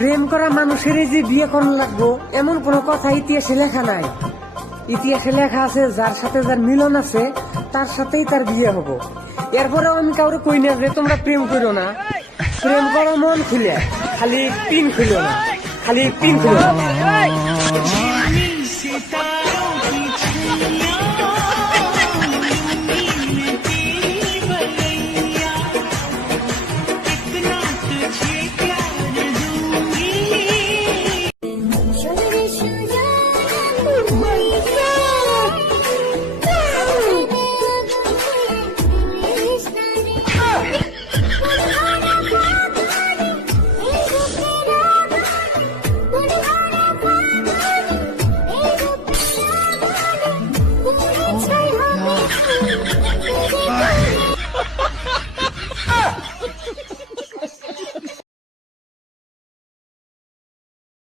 প্রেম করা মানুষের যে বিয়ে করানো লাগবো এমন কোনো কথা ইতিহাসে লেখা নাই। ইতিহাসে লেখা আছে যার সাথে যার মিলন আছে তার সাথেই তার বিয়ে হবো। এরপরেও আমি কাউরে কই না যে তোমরা প্রেম করো না, প্রেম করো মন খুলে, খালি পিন খুলো না, খালি পিন খুলো না।